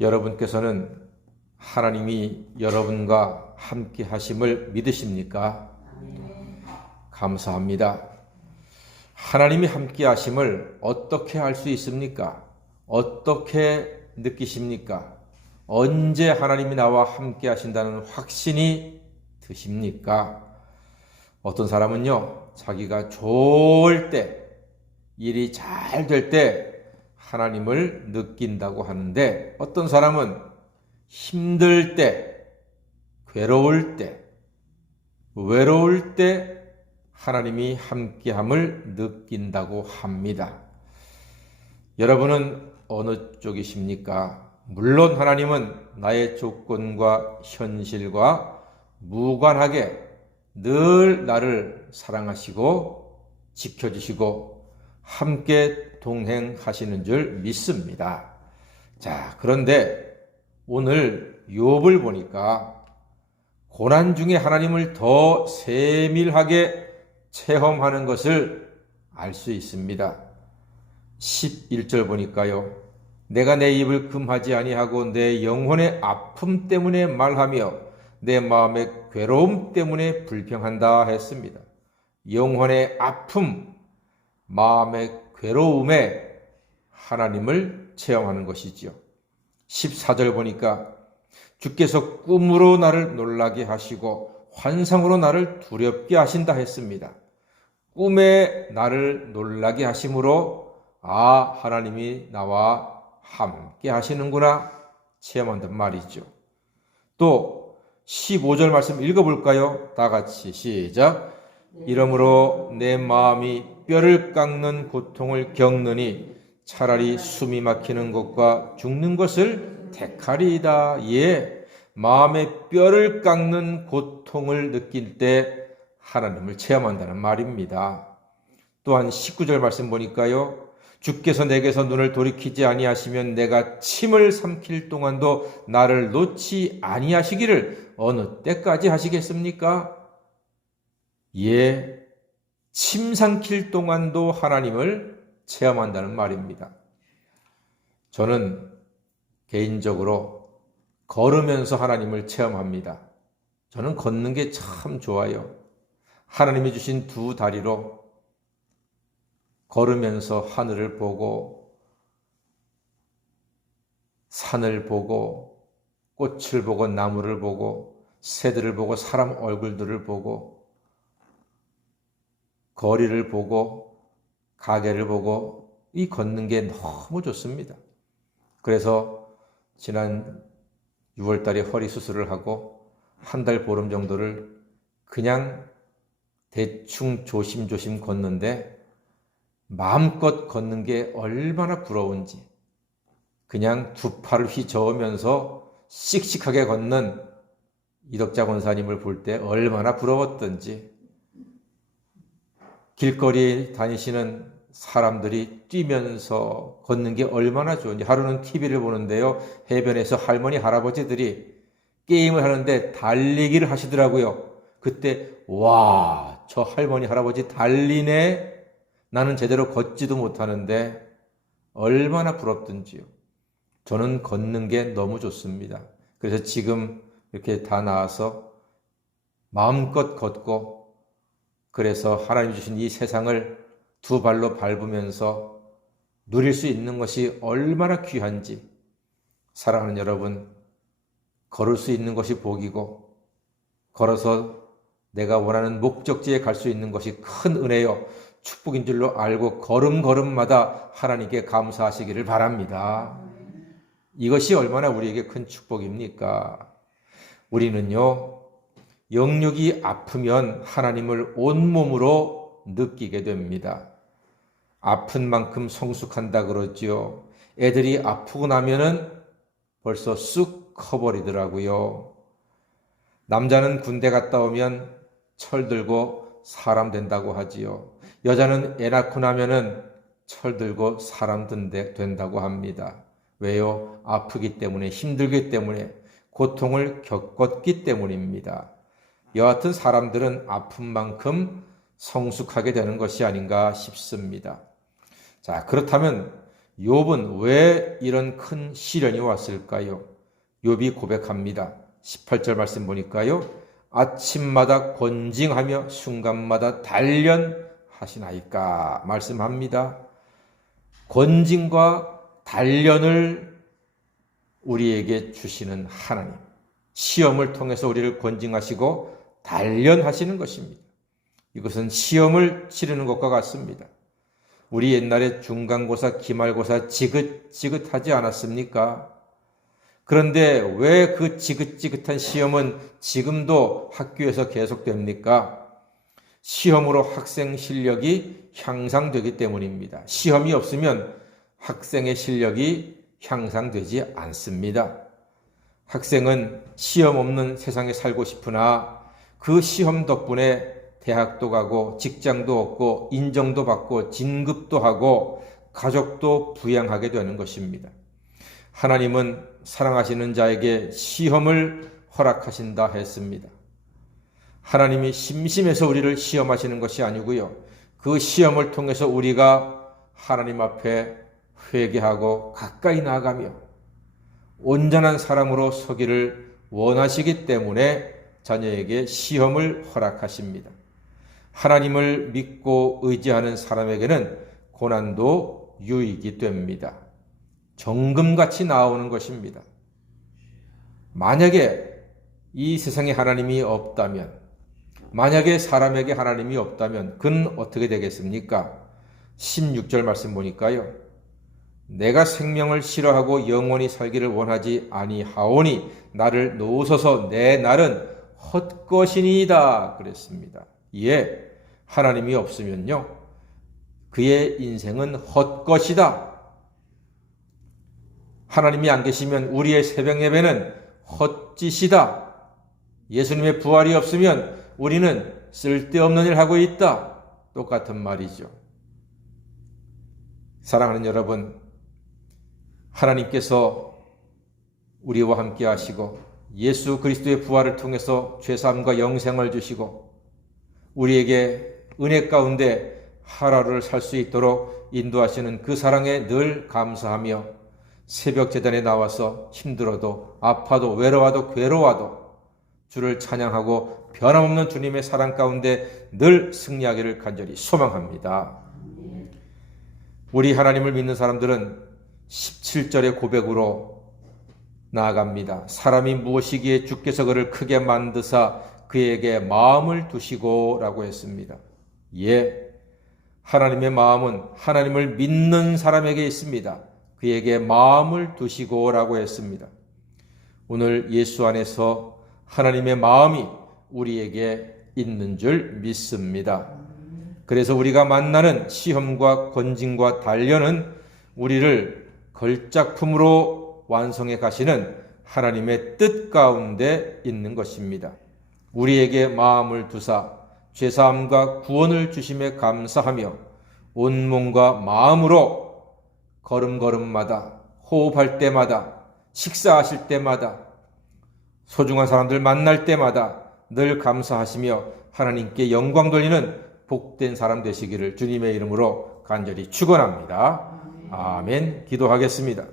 여러분께서는 하나님이 여러분과 함께 하심을 믿으십니까? 감사합니다. 하나님이 함께 하심을 어떻게 알 수 있습니까? 어떻게 느끼십니까? 언제 하나님이 나와 함께 하신다는 확신이 드십니까? 어떤 사람은요, 자기가 좋을 때, 일이 잘 될 때 하나님을 느낀다고 하는데, 어떤 사람은 힘들 때, 괴로울 때, 외로울 때 하나님이 함께함을 느낀다고 합니다. 여러분은 어느 쪽이십니까? 물론 하나님은 나의 조건과 현실과 무관하게 늘 나를 사랑하시고 지켜주시고 함께 동행하시는 줄 믿습니다. 자, 그런데 오늘 욥을 보니까 고난 중에 하나님을 더 세밀하게 체험하는 것을 알 수 있습니다. 11절 보니까요. 내가 내 입을 금하지 아니하고 내 영혼의 아픔 때문에 말하며 내 마음의 괴로움 때문에 불평한다 했습니다. 영혼의 아픔, 마음의 괴로움에 하나님을 체험하는 것이지요. 14절 보니까 주께서 꿈으로 나를 놀라게 하시고 환상으로 나를 두렵게 하신다 했습니다. 꿈에 나를 놀라게 하심으로 하나님이 나와 함께 하시는구나 체험한단 말이죠. 또 15절 말씀 읽어볼까요? 다 같이 시작. 이러므로 내 마음이 뼈를 깎는 고통을 겪느니 차라리 숨이 막히는 것과 죽는 것을 택하리이다. 예, 마음의 뼈를 깎는 고통을 느낄 때 하나님을 체험한다는 말입니다. 또한 19절 말씀 보니까요. 주께서 내게서 눈을 돌이키지 아니하시면 내가 침을 삼킬 동안도 나를 놓지 아니하시기를 어느 때까지 하시겠습니까? 예, 침 삼킬 동안도 하나님을 체험한다는 말입니다. 저는 개인적으로 걸으면서 하나님을 체험합니다. 저는 걷는 게 참 좋아요. 하나님이 주신 두 다리로 걸으면서 하늘을 보고 산을 보고 꽃을 보고 나무를 보고 새들을 보고 사람 얼굴들을 보고 거리를 보고 가게를 보고 이 걷는 게 너무 좋습니다. 그래서 지난 6월 달에 허리 수술을 하고 한 달 보름 정도를 그냥 대충 조심조심 걷는데 마음껏 걷는 게 얼마나 부러운지, 그냥 두 팔을 휘저으면서 씩씩하게 걷는 이덕자 권사님을 볼 때 얼마나 부러웠던지, 길거리에 다니시는 사람들이 뛰면서 걷는 게 얼마나 좋은지. 하루는 TV를 보는데요, 해변에서 할머니 할아버지들이 게임을 하는데 달리기를 하시더라고요. 그때 와, 저 할머니 할아버지 달리네. 나는 제대로 걷지도 못하는데 얼마나 부럽던지요. 저는 걷는 게 너무 좋습니다. 그래서 지금 이렇게 다 나와서 마음껏 걷고, 그래서 하나님 주신 이 세상을 두 발로 밟으면서 누릴 수 있는 것이 얼마나 귀한지. 사랑하는 여러분, 걸을 수 있는 것이 복이고 걸어서 내가 원하는 목적지에 갈 수 있는 것이 큰 은혜요 축복인 줄로 알고 걸음걸음마다 하나님께 감사하시기를 바랍니다. 이것이 얼마나 우리에게 큰 축복입니까? 우리는요, 영육이 아프면 하나님을 온몸으로 느끼게 됩니다. 아픈 만큼 성숙한다 그러지요. 애들이 아프고 나면은 벌써 쑥 커버리더라고요. 남자는 군대 갔다 오면 철들고 사람 된다고 하지요. 여자는 애 낳고 나면은 철들고 사람 된다고 합니다. 왜요? 아프기 때문에, 힘들기 때문에, 고통을 겪었기 때문입니다. 여하튼 사람들은 아픈 만큼 성숙하게 되는 것이 아닌가 싶습니다. 자, 그렇다면 욥은 왜 이런 큰 시련이 왔을까요? 욥이 고백합니다. 18절 말씀 보니까요. 아침마다 권징하며 순간마다 단련하시나이까 말씀합니다. 권징과 단련을 우리에게 주시는 하나님, 시험을 통해서 우리를 권징하시고 단련하시는 것입니다. 이것은 시험을 치르는 것과 같습니다. 우리 옛날에 중간고사, 기말고사 지긋지긋하지 않았습니까? 그런데 왜 그 지긋지긋한 시험은 지금도 학교에서 계속됩니까? 시험으로 학생 실력이 향상되기 때문입니다. 시험이 없으면 학생의 실력이 향상되지 않습니다. 학생은 시험 없는 세상에 살고 싶으나 그 시험 덕분에 대학도 가고 직장도 얻고 인정도 받고 진급도 하고 가족도 부양하게 되는 것입니다. 하나님은 사랑하시는 자에게 시험을 허락하신다 했습니다. 하나님이 심심해서 우리를 시험하시는 것이 아니고요. 그 시험을 통해서 우리가 하나님 앞에 회개하고 가까이 나아가며 온전한 사람으로 서기를 원하시기 때문에 자녀에게 시험을 허락하십니다. 하나님을 믿고 의지하는 사람에게는 고난도 유익이 됩니다. 정금같이 나오는 것입니다. 만약에 이 세상에 하나님이 없다면, 만약에 사람에게 하나님이 없다면 그는 어떻게 되겠습니까? 16절 말씀 보니까요. 내가 생명을 싫어하고 영원히 살기를 원하지 아니하오니 나를 놓으소서 내 날은 헛것이니이다 그랬습니다. 예, 하나님이 없으면요. 그의 인생은 헛것이다. 하나님이 안 계시면 우리의 새벽 예배는 헛짓이다. 예수님의 부활이 없으면 우리는 쓸데없는 일을 하고 있다. 똑같은 말이죠. 사랑하는 여러분, 하나님께서 우리와 함께 하시고 예수 그리스도의 부활을 통해서 죄사함과 영생을 주시고 우리에게 은혜 가운데 하루를 살 수 있도록 인도하시는 그 사랑에 늘 감사하며 새벽 제단에 나와서 힘들어도 아파도 외로워도 괴로워도 주를 찬양하고 변함없는 주님의 사랑 가운데 늘 승리하기를 간절히 소망합니다. 우리 하나님을 믿는 사람들은 17절의 고백으로 나아갑니다. 사람이 무엇이기에 주께서 그를 크게 만드사 그에게 마음을 두시고 라고 했습니다. 예, 하나님의 마음은 하나님을 믿는 사람에게 있습니다. 그에게 마음을 두시고 라고 했습니다. 오늘 예수 안에서 하나님의 마음이 우리에게 있는 줄 믿습니다. 그래서 우리가 만나는 시험과 권징과 단련은 우리를 걸작품으로 완성해 가시는 하나님의 뜻 가운데 있는 것입니다. 우리에게 마음을 두사 죄사함과 구원을 주심에 감사하며 온 몸과 마음으로 걸음걸음마다 호흡할 때마다 식사하실 때마다 소중한 사람들 만날 때마다 늘 감사하시며 하나님께 영광 돌리는 복된 사람 되시기를 주님의 이름으로 간절히 축원합니다. 아멘. 기도하겠습니다.